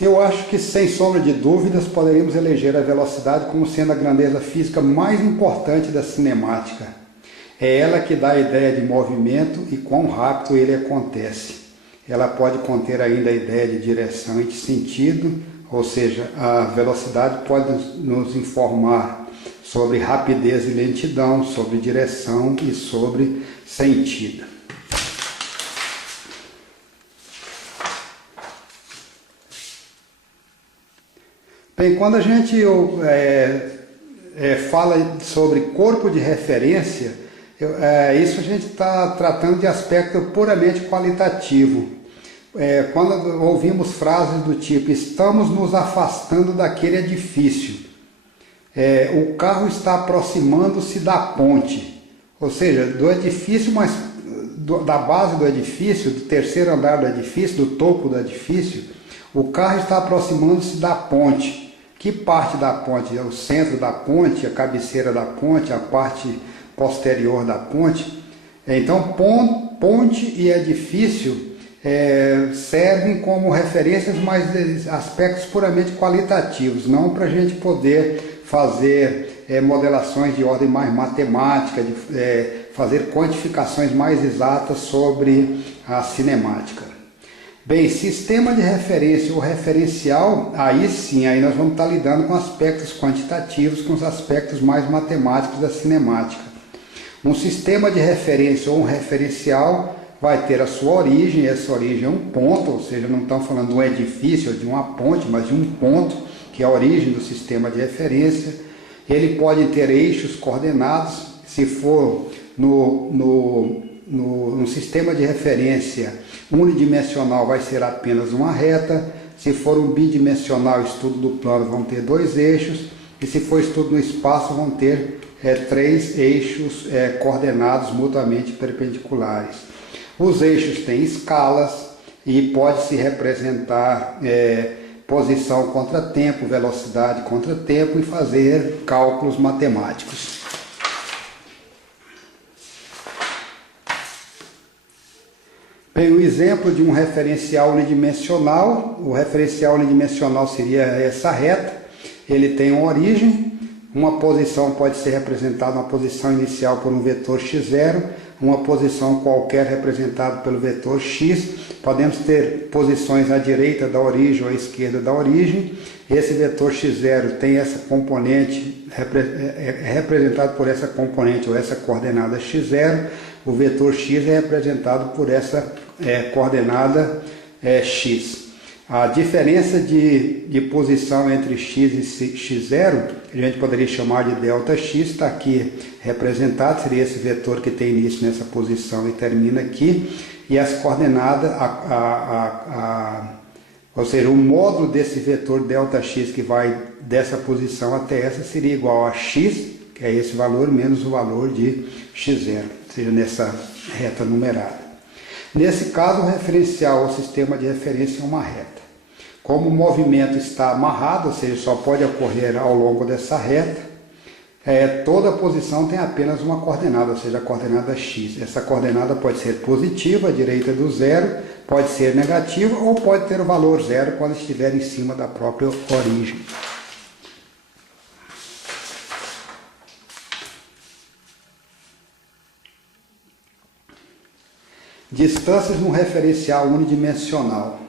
Eu acho que, sem sombra de dúvidas, poderíamos eleger a velocidade como sendo a grandeza física mais importante da cinemática. É ela que dá a ideia de movimento e quão rápido ele acontece. Ela pode conter ainda a ideia de direção e de sentido, ou seja, a velocidade pode nos informar sobre rapidez e lentidão, sobre direção e sobre sentido. Bem, quando a gente fala sobre corpo de referência, isso a gente está tratando de aspecto puramente qualitativo. Quando ouvimos frases do tipo, estamos nos afastando daquele edifício, o carro está aproximando-se da ponte, ou seja, do edifício, mas da base do edifício, do terceiro andar do edifício, do topo do edifício, o carro está aproximando-se da ponte. Que parte da ponte? É o centro da ponte, a cabeceira da ponte, a parte posterior da ponte. Então, ponte e edifício servem como referências, mas aspectos puramente qualitativos, não para a gente poder fazer modelações de ordem mais matemática, fazer quantificações mais exatas sobre a cinemática. Bem, sistema de referência ou referencial, aí sim, aí nós vamos estar lidando com aspectos quantitativos, com os aspectos mais matemáticos da cinemática. Um sistema de referência ou um referencial vai ter a sua origem, essa origem é um ponto, ou seja, não estamos falando de um edifício ou de uma ponte, mas de um ponto, que é a origem do sistema de referência. Ele pode ter eixos coordenados, se for no sistema de referência unidimensional vai ser apenas uma reta, se for um bidimensional estudo do plano vão ter 2 eixos, e se for estudo no espaço vão ter 3 eixos coordenados mutuamente perpendiculares. Os eixos têm escalas e pode-se representar posição contra tempo, velocidade contra tempo e fazer cálculos matemáticos. Bem, o exemplo de um referencial unidimensional, o referencial unidimensional seria essa reta, ele tem uma origem, uma posição pode ser representada, uma posição inicial por um vetor x0, uma posição qualquer representada pelo vetor x, podemos ter posições à direita da origem ou à esquerda da origem, esse vetor x0 tem essa componente, é representado por essa componente ou essa coordenada x0, o vetor x é representado por essa coordenada x. A diferença de posição entre x e x0, a gente poderia chamar de delta x, está aqui representado, seria esse vetor que tem início nessa posição e termina aqui, e as coordenadas, ou seja, o módulo desse vetor delta x que vai dessa posição até essa seria igual a x, que é esse valor, menos o valor de x0, ou seja, nessa reta numerada. Nesse caso, o referencial ou sistema de referência é uma reta. Como o movimento está amarrado, ou seja, só pode ocorrer ao longo dessa reta, toda posição tem apenas uma coordenada, ou seja, a coordenada x. Essa coordenada pode ser positiva, à direita do zero, pode ser negativa ou pode ter o valor zero quando estiver em cima da própria origem. Distâncias no referencial unidimensional.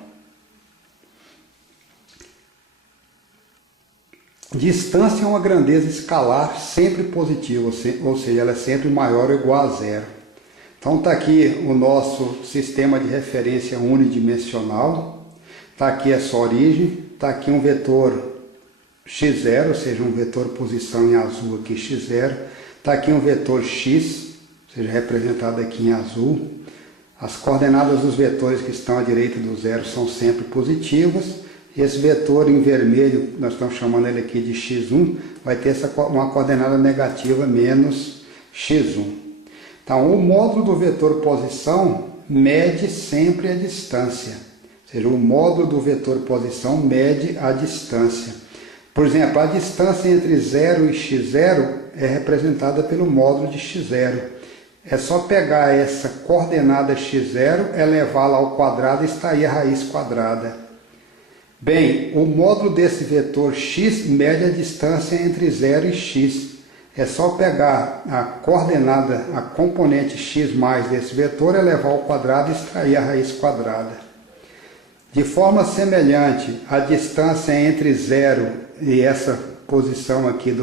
Distância é uma grandeza escalar sempre positiva, ou seja, ela é sempre maior ou igual a zero. Então está aqui o nosso sistema de referência unidimensional, está aqui essa origem, está aqui um vetor x0, ou seja, um vetor posição em azul aqui x0, está aqui um vetor x, ou seja, representado aqui em azul. As coordenadas dos vetores que estão à direita do zero são sempre positivas. Esse vetor em vermelho, nós estamos chamando ele aqui de x1, vai ter uma coordenada negativa menos x1. Então, o módulo do vetor posição mede sempre a distância. Ou seja, o módulo do vetor posição mede a distância. Por exemplo, a distância entre 0 e x0 é representada pelo módulo de x0. É só pegar essa coordenada x0, elevá-la ao quadrado e está aí a raiz quadrada. Bem, o módulo desse vetor x mede a distância entre 0 e x. É só pegar a coordenada, a componente x mais desse vetor, elevar ao quadrado e extrair a raiz quadrada. De forma semelhante, a distância entre 0 e essa posição aqui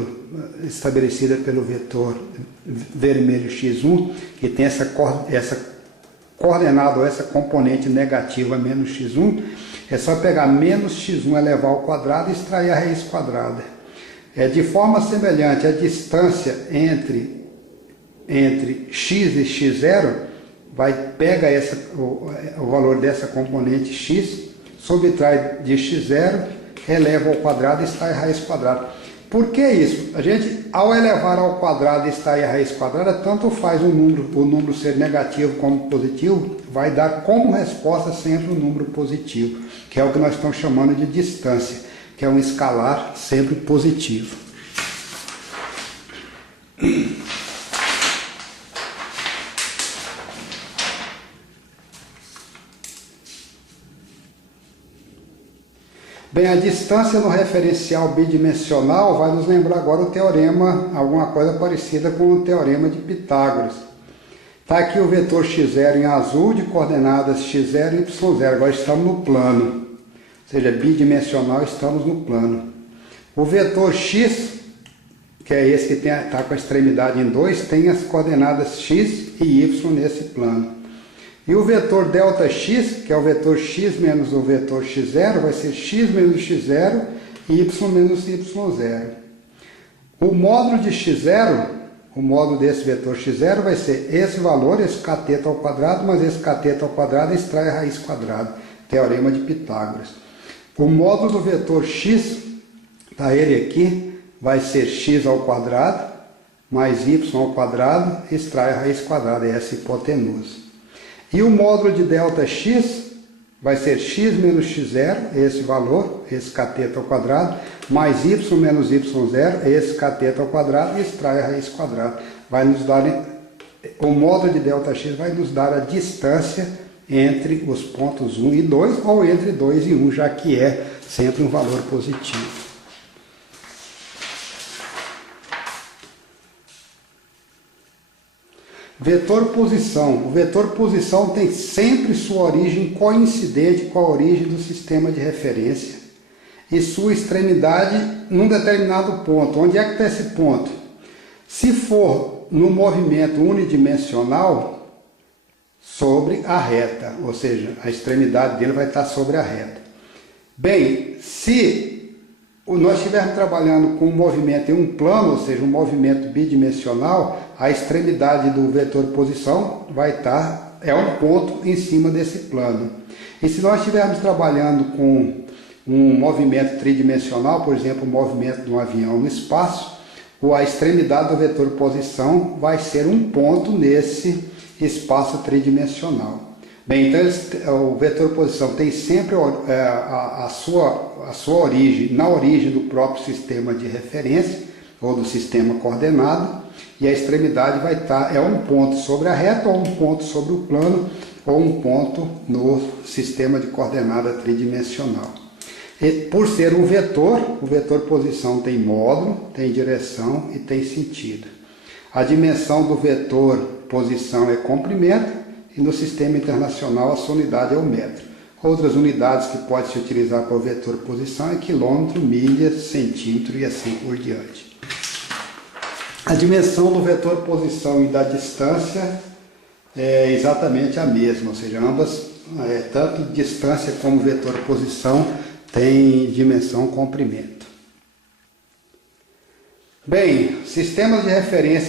estabelecida pelo vetor vermelho x1, que tem essa coordenada ou essa componente negativa menos x1, é só pegar menos x1 elevar ao quadrado e extrair a raiz quadrada. De forma semelhante, a distância entre x e x0, pega o valor dessa componente x, subtrai de x0, eleva ao quadrado e extrai a raiz quadrada. Por que isso? A gente, ao elevar ao quadrado e extrair a raiz quadrada, tanto faz o número ser negativo como positivo, vai dar como resposta sempre um número positivo, que é o que nós estamos chamando de distância, que é um escalar sempre positivo. Bem, a distância no referencial bidimensional vai nos lembrar agora o teorema, alguma coisa parecida com o teorema de Pitágoras. Está aqui o vetor x0 em azul, de coordenadas x0 e y0. Agora estamos no plano, ou seja, bidimensional, estamos no plano. O vetor x, que é esse que está com a extremidade em 2, tem as coordenadas x e y nesse plano. E o vetor ΔX, que é o vetor x menos o vetor x0, vai ser x menos x0 e y menos y0. O módulo de x0, o módulo desse vetor x0 vai ser esse valor, esse cateto ao quadrado, mas esse cateto ao quadrado extrai a raiz quadrada, teorema de Pitágoras. O módulo do vetor x, está ele aqui, vai ser x ao quadrado, mais y ao quadrado, extrai a raiz quadrada, essa hipotenusa. E o módulo de ΔX vai ser x menos x0, esse valor, esse cateto ao quadrado, mais y menos y0, esse cateto ao quadrado, e extrai a raiz quadrada. O módulo de ΔX vai nos dar a distância entre os pontos 1 e 2, ou entre 2 e 1, já que é sempre um valor positivo. Vetor posição. O vetor posição tem sempre sua origem coincidente com a origem do sistema de referência e sua extremidade num determinado ponto. Onde é que está esse ponto? Se for no movimento unidimensional, sobre a reta, ou seja, a extremidade dele vai estar sobre a reta. Bem, se nós estivermos trabalhando com um movimento em um plano, ou seja, um movimento bidimensional, a extremidade do vetor posição vai estar, é um ponto em cima desse plano. E se nós estivermos trabalhando com um movimento tridimensional, por exemplo, o movimento de um avião no espaço, a extremidade do vetor posição vai ser um ponto nesse espaço tridimensional. Bem, então o vetor posição tem sempre a sua origem, na origem do próprio sistema de referência, ou do sistema coordenado, e a extremidade vai estar, um ponto sobre a reta, ou um ponto sobre o plano, ou um ponto no sistema de coordenada tridimensional. E por ser um vetor, o vetor posição tem módulo, tem direção e tem sentido. A dimensão do vetor posição é comprimento, e no sistema internacional a sua unidade é o metro. Outras unidades que pode se utilizar para o vetor posição é quilômetro, milha, centímetro e assim por diante. A dimensão do vetor posição e da distância é exatamente a mesma, ou seja, ambas, tanto distância como vetor posição, tem dimensão comprimento. Bem, sistemas de referência